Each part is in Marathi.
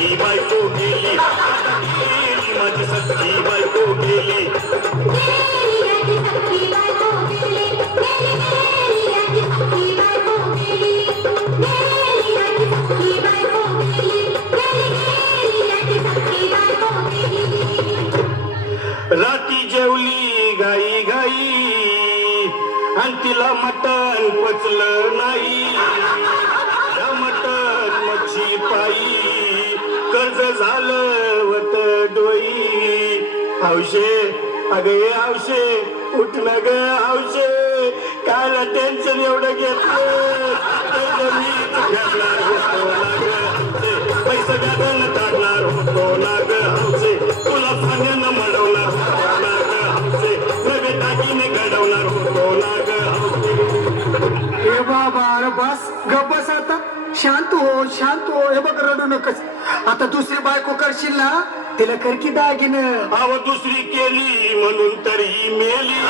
सखी बायको गेली माझी सखी बायको गेली राती जेवली गाई गाई आणि तिला मटण पचलं नाही. चालवत डोई. हौशे अगे आवशे हौशे उठलं ग हौशे काल टेन्शन एवढं घेतलं? कर्ज मीच होतो ना ग हौशे. काढणार ग हौशे तुला सांगणं मडवणार होतो ना ग हौशे नवे घडवणार होतो ना ग हौशे बाबा अरे बस गप्पस आता. शांत हो शांत हो. हे बघ रडू नकस. आता दुसरी बायको करशील ना तिला कर की दागिन. अव दुसरी केली म्हणून तरी मेली.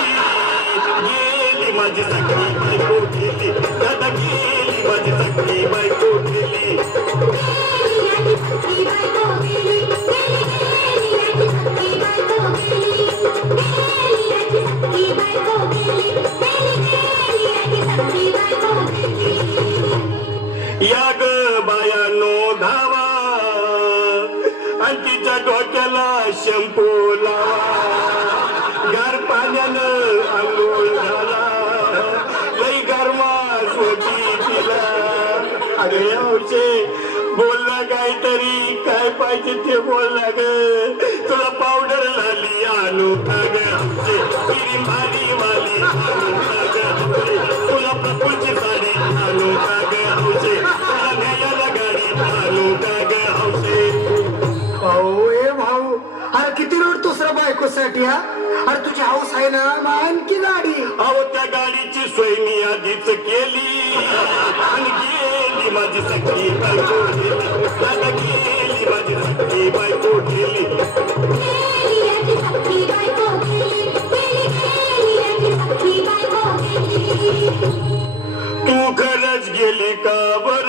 गेली माझी सगळी बायको गेली दादा गेली माझी सगळी बायको गेली या ग बायानो धावा. आणि तिच्या डोक्याला शंपू लावा. गार पाण्यानं आंघोळ झाला लई गरमा होती तिला. अगं यावचे बोलला काहीतरी. काय पाहिजे ते बोलला ग. तुला पावडर लाली आणू बायकोसाठी हा? अरे तुझी हाऊस आहे ना मग आणखी गाडी. अहो त्या गाडीची सोय मी आधीच केली. आणि गेली माझी सगळी बायको गेली गेली माझी सगळी बायको गेली तू खरंच गेली का बर?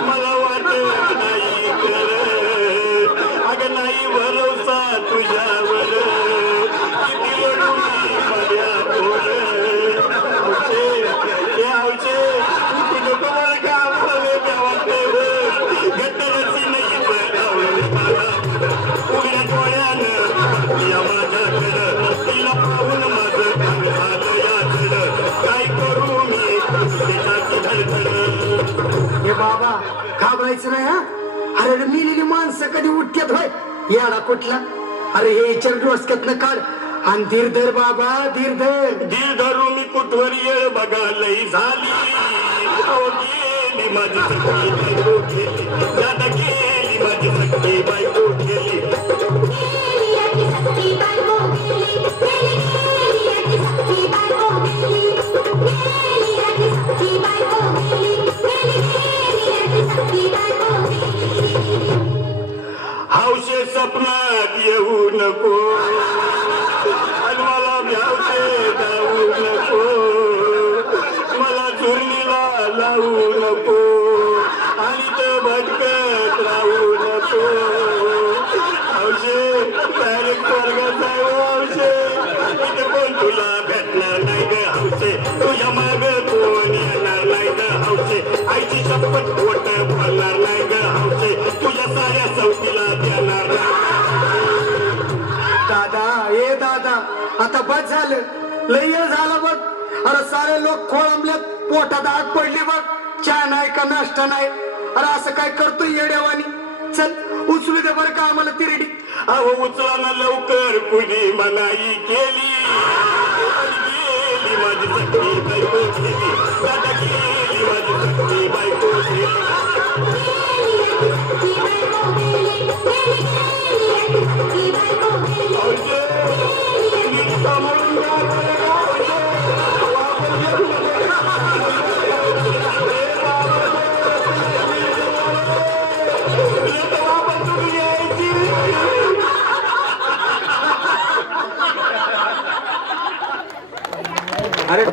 मला वाटत नाही कर अगं नाही भरोसा बाबा घाबरायचं नाही हा? अरे मिलेली माणसं कधी उठतात होय? याडा कुठला? अरे हे चल डोसक्यातनं काढ. आणि धीर धर बाबा धीर धर धीर धरू मी कुठवर येळ बघा लई झाली. अहो गेली माझी सगळी बायको. गेली दादा गेली माझी सगळी बायको. गेली साऱ्या चौकीला देणार दादा ए दादा आता बस झालं. लय झाला बघ. अरे सारे लोक खोळंबल्यात पोटात आग पडली बघ. चहा नाही का नाश्ता नाही? अरे असं काय करतोय येड्यावानी चल उचलू दे बरं का आम्हाला तिरडी. अहो उचला लवकर. कुणी मनाई केली अरे